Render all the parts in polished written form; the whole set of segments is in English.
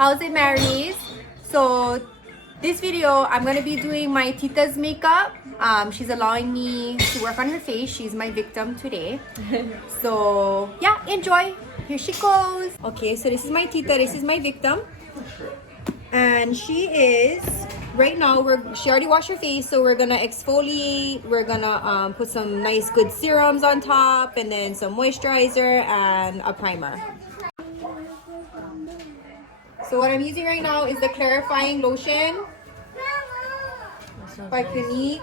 How's it, Marys? So this video, I'm gonna be doing my tita's makeup. She's allowing me to work on her face. She's my victim today. So yeah, enjoy. Here she goes. Okay, so this is my tita. This is my victim, and she is right now. She already washed her face, so we're gonna exfoliate. We're gonna put some nice good serums on top, and then some moisturizer and a primer. So what I'm using right now is the clarifying lotion by Clinique.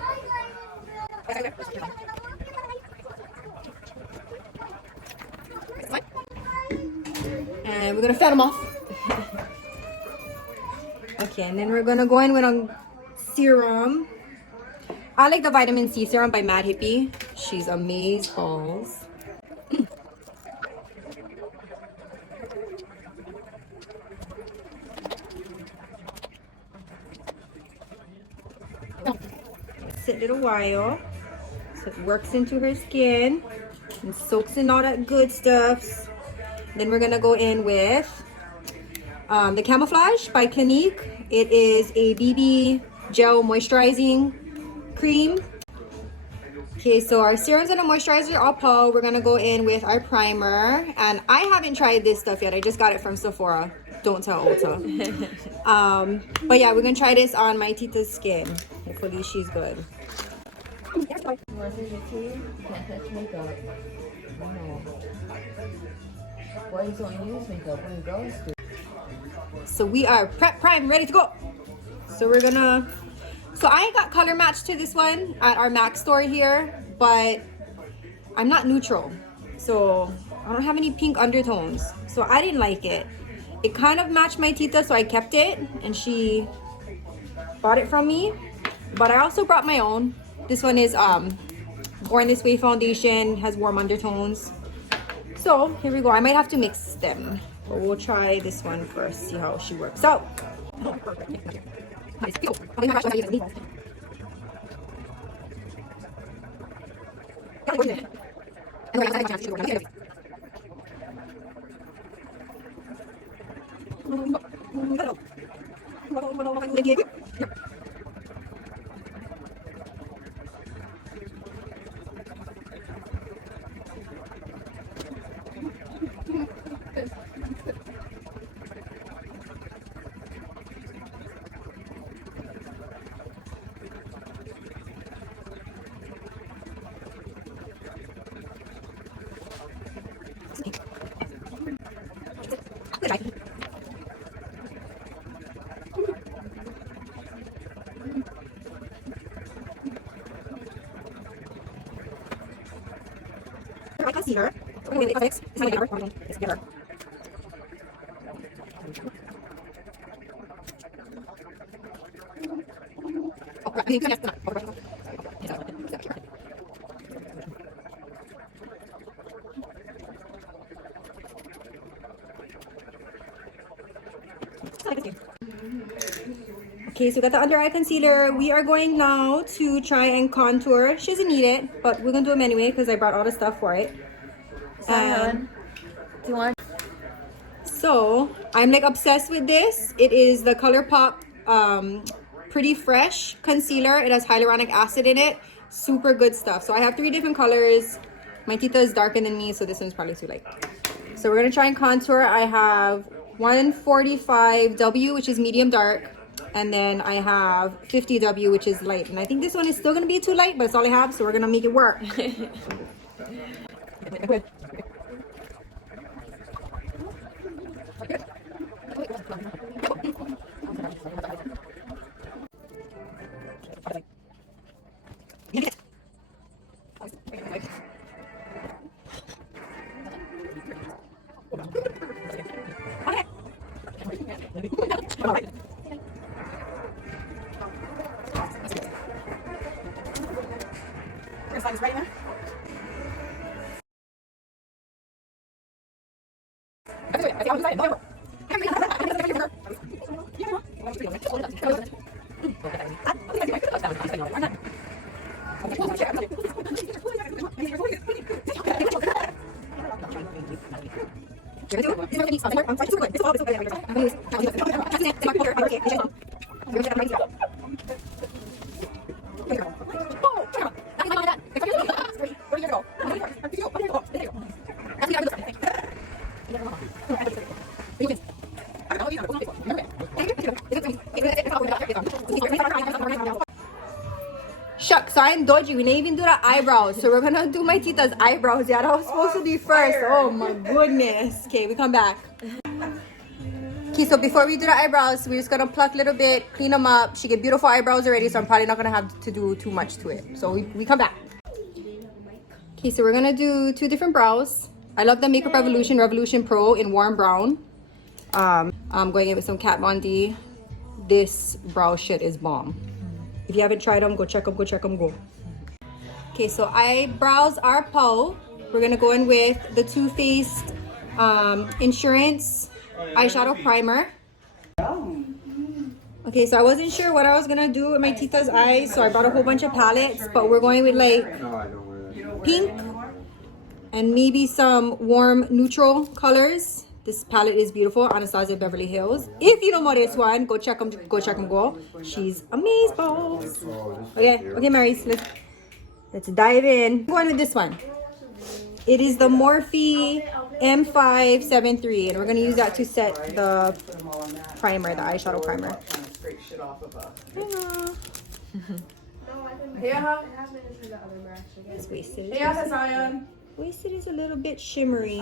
And we're gonna fan them off. Okay, and then we're gonna go in with a serum. I like the vitamin C serum by Mad Hippie. She's amaze balls. Sit it a while so it works into her skin and soaks in all that good stuff. Then we're gonna go in with the Camouflage by Clinique. It is a BB gel moisturizing cream. Okay, so our serums and our moisturizer are all. We're gonna go in with our primer, and I haven't tried this stuff yet. I just got it from Sephora. Don't tell Ulta. But yeah, we're gonna try this on my tita's skin. Hopefully she's good. So we are prep, prime, ready to go. So we're gonna. So I got color matched to this one at our MAC store here, but I'm not neutral, so I don't have any pink undertones. So I didn't like it. It kind of matched my tita, so I kept it, and she bought it from me. But I also brought my own. This one is Born This Way foundation, has warm undertones. So here we go. I might have to mix them, but we'll try this one first, see how she works out. I can see her. It's not her. It's her. Okay, so we got the under eye concealer. We are going now to try and contour. She doesn't need it, but we're gonna do them anyway because I brought all the stuff for it. Do you want? So I'm like obsessed with this. It is the ColourPop Pretty Fresh concealer. It has hyaluronic acid in it. Super good stuff. So I have 3 different colors. My tita is darker than me, so this one's probably too light. So we're gonna try and contour. I have 145W, which is medium dark. And then I have 50W, which is light. And I think this one is still going to be too light, but it's all I have, so we're going to make it work. Right now. You're gonna do it. This is what I need. I'm super good. This is all good. Shucks, so I'm dodgy. We didn't even do the eyebrows. So we're gonna do my tita's eyebrows. Yeah, that was supposed to be first. Oh my goodness. Okay, we come back. Okay, so before we do the eyebrows, we're just gonna pluck a little bit, clean them up. She get beautiful eyebrows already, so I'm probably not gonna have to do too much to it. So we come back. Okay, so we're gonna do 2 different brows. I love the Makeup Revolution Pro in warm brown. I'm going in with some Kat Von D. This brow shit is bomb. If you haven't tried them, go check them, go. Okay, so eyebrows are Poe. We're gonna go in with the Too Faced Insurance eyeshadow primer. Okay, so I wasn't sure what I was gonna do with my tita's eyes, so I bought a whole bunch of palettes, but we're going with like pink and maybe some warm neutral colors. This palette is beautiful, Anastasia Beverly Hills. If you don't know this one, go check them, go. She's amazing. Okay, Marys, let's dive in. I'm going with this one. It is the Morphe M573, and we're gonna use that to set the primer, the eyeshadow primer. It's wasted. Wasted is a little bit shimmery.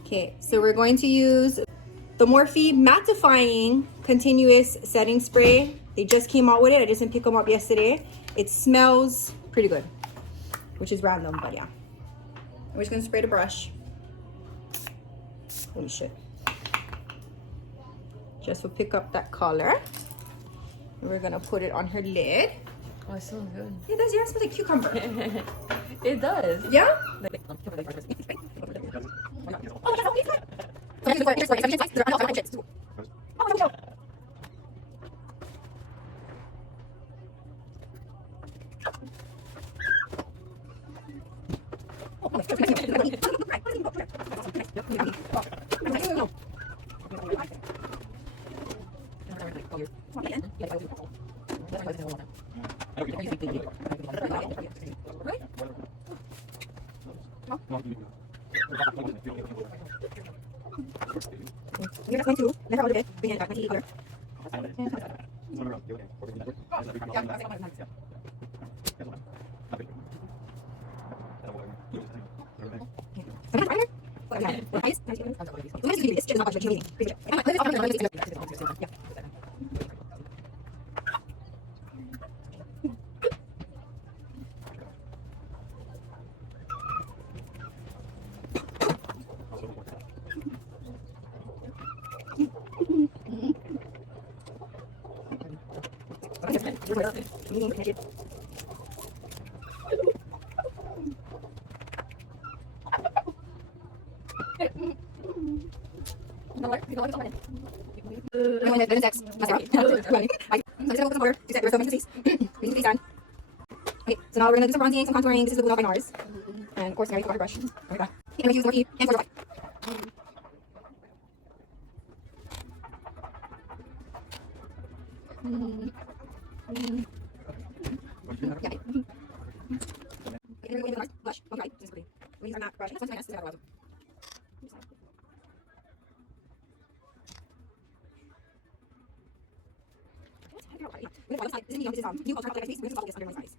Okay, so we're going to use the Morphe Mattifying Continuous Setting Spray. They just came out with it. I just didn't pick them up yesterday. It smells pretty good, which is random, but yeah. We're just gonna spray the brush. Holy shit. Just to pick up that color. And we're gonna put it on her lid. Oh, it smells good. It does, yeah, it smells like cucumber. It does. Yeah? You're just going to let her out a bit, bring it back to the color. Okay, so now we're gonna do some bronzing, some contouring. This is the blue by NARS. And of course, Mary forgot her brush. Okay, I'm gonna use Morphe and 405. Yeah. Okay, then we're going to NARS blush. Okay, just quickly. We're using our MAC brush. This one's nice. This is our water. We're gonna this is medium. This is new ultra color face. We're gonna just under my size.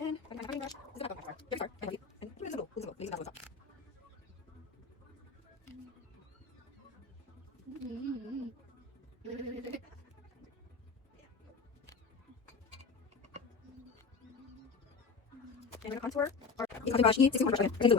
And I'm going to brush. This is about the star. And this is a little. Please, that's what's up. And we're going to contour. Or it's brush. This is brush. We're going to do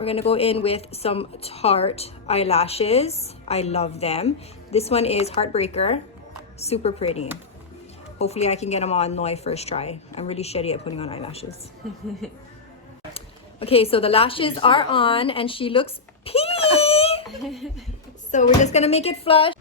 We're gonna go in with some Tarte eyelashes. I love them. This one is Heartbreaker. Super pretty. Hopefully I can get them on my first try. I'm really shitty at putting on eyelashes. Okay, so the lashes are on and she looks pee. So we're just gonna make it flush.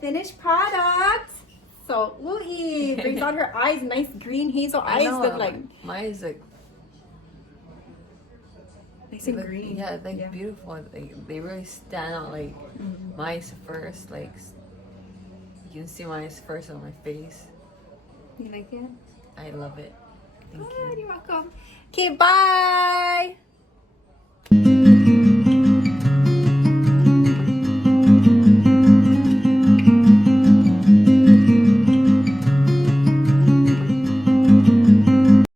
Finished product. So Louie brings out her eyes, nice green hazel eyes that like mine is like nice and green. Yeah, like beautiful. Like they really stand out. Like mine is first. Like you can see mine is first on my face. You like it? I love it. Thank Good, you. you're welcome. Okay, bye.